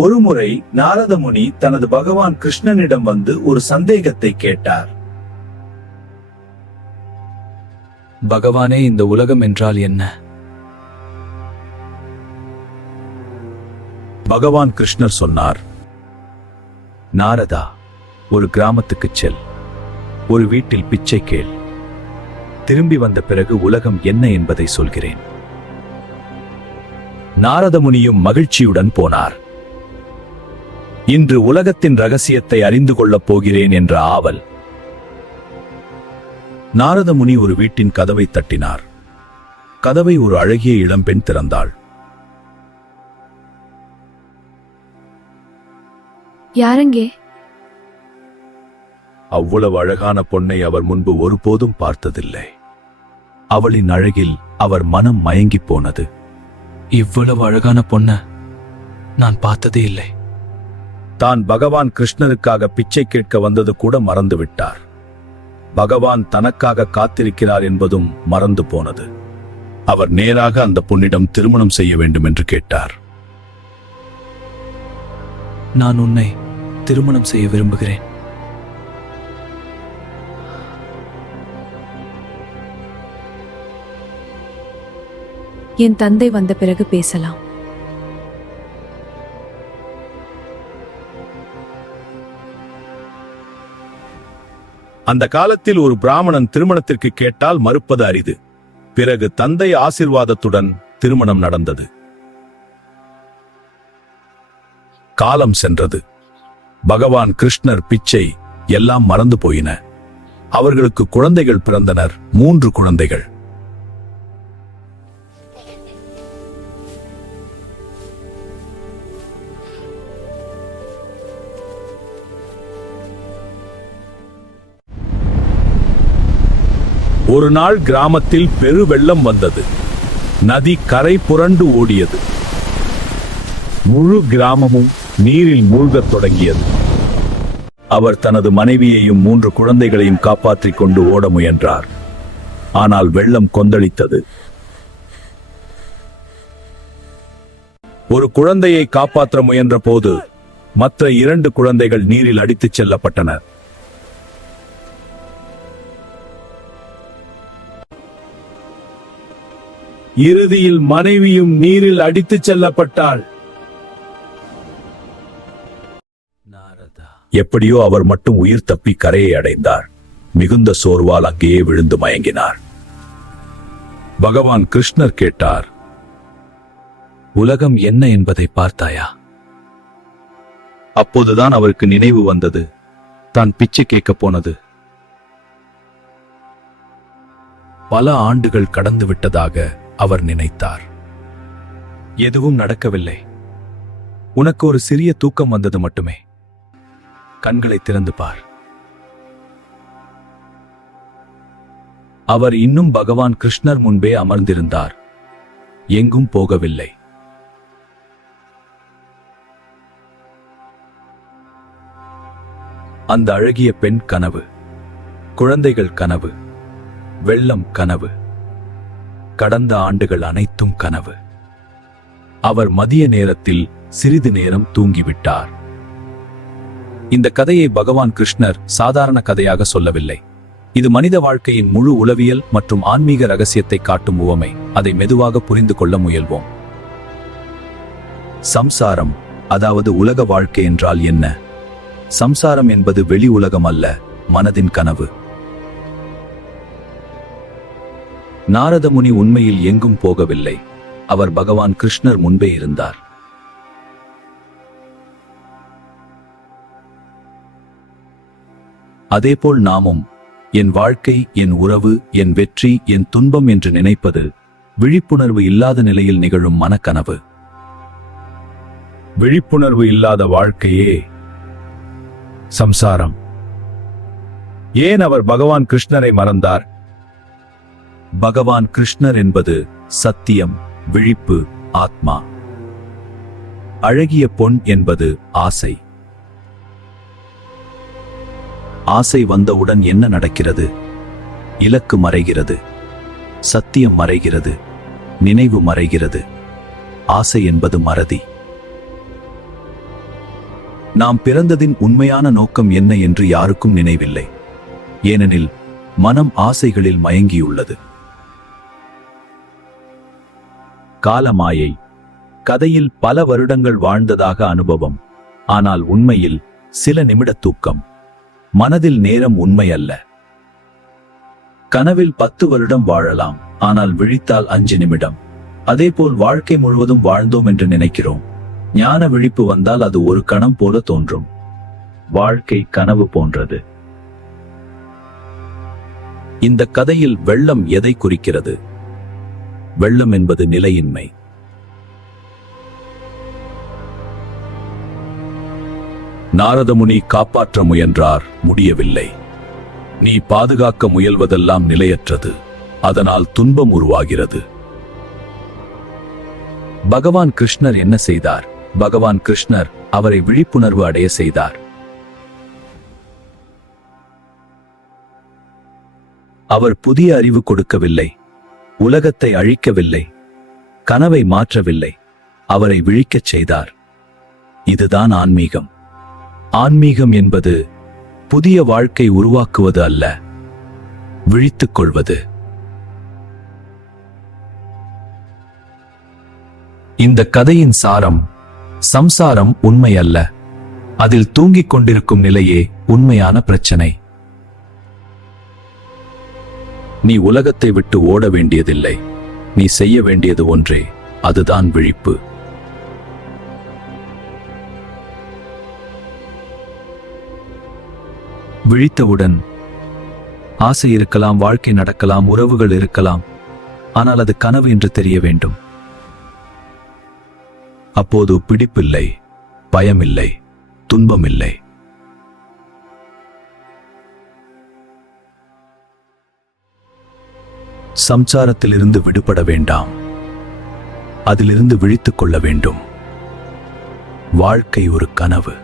ஒருமுறை நாரத முனி தனது பகவான் கிருஷ்ணனிடம் வந்து ஒரு சந்தேகத்தை கேட்டார். பகவானே, இந்த உலகம் என்றால் என்ன? பகவான் கிருஷ்ணர் சொன்னார், நாரதா, ஒரு கிராமத்துக்குச் செல், ஒரு வீட்டில் பிச்சை கேள். திரும்பி வந்த பிறகு உலகம் என்ன என்பதை சொல்கிறேன். நாரத முனியும் மகிழ்ச்சியுடன் போனார். இன்று உலகத்தின் ரகசியத்தை அறிந்து கொள்ளப் போகிறேன் என்ற ஆவல். நாரத முனி ஒரு வீட்டின் கதவை தட்டினார். கதவை ஒரு அழகிய இளம்பெண் திறந்தாள். யாரங்கே? அவ்வளவு அழகான பொன்னை அவர் முன்பு ஒருபோதும் பார்த்ததில்லை. அவளின் அழகில் அவர் மனம் மயங்கி போனது. இவ்வளவு அழகான பொண்ண நான் பார்த்ததே இல்லை. தான் பகவான் கிருஷ்ணருக்காக பிச்சை கேட்க வந்தது கூட மறந்து விட்டார். பகவான் தனக்காக காத்திருக்கிறார் என்பதும் மறந்து போனது. அவர் நேராக அந்த பொன்னிடம் திருமணம் செய்ய வேண்டும் என்று கேட்டார். நான் உன்னை திருமணம் செய்ய விரும்புகிறேன். என் தந்தை வந்த பிறகு பேசலாம். அந்த காலத்தில் ஒரு பிராமணன் திருமணத்திற்கு கேட்டால் மறுப்பது அரிது. பிறகு தந்தை ஆசீர்வாதத்துடன் திருமணம் நடந்தது. காலம் சென்றது. பகவான் கிருஷ்ணர், பிச்சை எல்லாம் மறந்து போயின. அவர்களுக்கு குழந்தைகள் பிறந்தனர். 3 குழந்தைகள். ஒரு நாள் கிராமத்தில் பெரு வெள்ளம் வந்தது. நதி கரை புரண்டு ஓடியது. முழு கிராமமும் நீரில் மூழ்கத் தொடங்கியது. அவர் தனது மனைவியையும் 3 குழந்தைகளையும் காப்பாற்றிக் கொண்டு ஓட முயன்றார். ஆனால் வெள்ளம் கொந்தளித்தது. ஒரு குழந்தையை காப்பாற்ற முயன்ற போது மற்ற 2 குழந்தைகள் நீரில் அடித்துச் செல்லப்பட்டனர். இறுதியில் மனைவியும் நீரில் அடித்துச் செல்லப்பட்டாள். எப்படியோ அவர் மட்டும் உயிர் தப்பி கரையை அடைந்தார். மிகுந்த சோர்வால் அங்கேயே விழுந்து மயங்கினார். பகவான் கிருஷ்ணர் கேட்டார், உலகம் என்ன என்பதை பார்த்தாயா? அப்போதுதான் அவருக்கு நினைவு வந்தது. தான் பிச்சை கேட்கப் போனது. பல ஆண்டுகள் கடந்து விட்டதாக அவர் நினைத்தார். எதுவும் நடக்கவில்லை. உனக்கு ஒரு சிறிய தூக்கம் வந்தது மட்டுமே. கண்களை திறந்து பார். அவர் இன்னும் பகவான் கிருஷ்ணர் முன்பே அமர்ந்திருந்தார். எங்கும் போகவில்லை. அந்த அழகிய பெண் கனவு, குழந்தைகள் கனவு, வெள்ளம் கனவு, கடந்த ஆண்டுகள் அனைத்தும் கனவு. அவர் மதிய நேரத்தில் சிறிது நேரம் தூங்கிவிட்டார். இந்த கதையை பகவான் கிருஷ்ணர் சாதாரண கதையாக சொல்லவில்லை. இது மனித வாழ்க்கையின் முழு உளவியல் மற்றும் ஆன்மீக ரகசியத்தை காட்டும் உவமை. அதை மெதுவாக புரிந்து கொள்ள முயல்வோம். சம்சாரம், அதாவது உலக வாழ்க்கை என்றால் என்ன? சம்சாரம் என்பது வெளி உலகம் அல்ல, மனதின் கனவு. நாரத முனி உண்மையில் எங்கும் போகவில்லை. அவர் பகவான் கிருஷ்ணர் முன்பே இருந்தார். அதேபோல் நாமும் என் வாழ்க்கை, என் உறவு, என் வெற்றி, என் துன்பம் என்று நினைப்பது விழிப்புணர்வு இல்லாத நிலையில் நிகழும் மனக்கனவு. விழிப்புணர்வு இல்லாத வாழ்க்கையே சம்சாரம். ஏன் அவர் பகவான் கிருஷ்ணரை மறந்தார்? பகவான் கிருஷ்ணர் என்பது சத்தியம், விழிப்பு, ஆத்மா. அழகிய பொன் என்பது ஆசை. ஆசை வந்தவுடன் என்ன நடக்கிறது? இலக்கு மறைகிறது, சத்தியம் மறைகிறது, நினைவு மறைகிறது. ஆசை என்பது மறதி. நாம் பிறந்ததின் உண்மையான நோக்கம் என்ன என்று யாருக்கும் நினைவில்லை. ஏனெனில் மனம் ஆசைகளில் மயங்கியுள்ளது. காலமாயை. கதையில் பல வருடங்கள் வாழ்ந்ததாக அனுபவம், ஆனால் உண்மையில் சில நிமிட தூக்கம். மனதில் நேரம் உண்மை அல்ல. கனவில் 10 வருடம் வாழலாம், ஆனால் விழித்தால் 5 நிமிடம். அதேபோல் வாழ்க்கை முழுவதும் வாழ்ந்தோம் என்று நினைக்கிறோம். ஞான விழிப்பு வந்தால் அது ஒரு கணம் போல தோன்றும். வாழ்க்கை கனவு போன்றது. இந்த கதையில் வெள்ளம் எதை குறிக்கிறது? வெள்ளம் என்பது நிலையின்மை. நாரதமுனி காப்பாற்ற முயன்றார், முடியவில்லை. நீ பாதுகாக்க முயல்வதெல்லாம் நிலையற்றது, அதனால் துன்பம் உருவாகிறது. பகவான் கிருஷ்ணர் என்ன செய்தார்? பகவான் கிருஷ்ணர் அவரை விழிப்புணர்வு அடைய செய்தார். அவர் புதிய அறிவு கொடுக்கவில்லை, உலகத்தை அழிக்கவில்லை, கனவை மாற்றவில்லை, அவரை விழிக்கச் செய்தார். இதுதான் ஆன்மீகம். ஆன்மீகம் என்பது புதிய வாழ்க்கை உருவாக்குவது அல்ல, விழித்துக் கொள்வது. இந்த கதையின் சாரம், சம்சாரம் உண்மை அல்ல, அதில் தூங்கிக் கொண்டிருக்கும் நிலையே உண்மையான பிரச்சனை. நீ உலகத்தை விட்டு ஓட வேண்டியதில்லை, நீ செய்ய வேண்டியது ஒன்றே, அதுதான் விழிப்பு. விழித்தவுடன் ஆசை இருக்கலாம், வாழ்க்கை நடக்கலாம், உறவுகள் இருக்கலாம், ஆனால் அது கனவு என்று தெரிய வேண்டும். அப்போது பிடிப்பில்லை, பயமில்லை, துன்பமில்லை. சம்சாரத்திலிருந்து விடுபட வேண்டாம், அதிலிருந்து விழித்துக் கொள்ள வேண்டும். வாழ்க்கை ஒரு கனவு.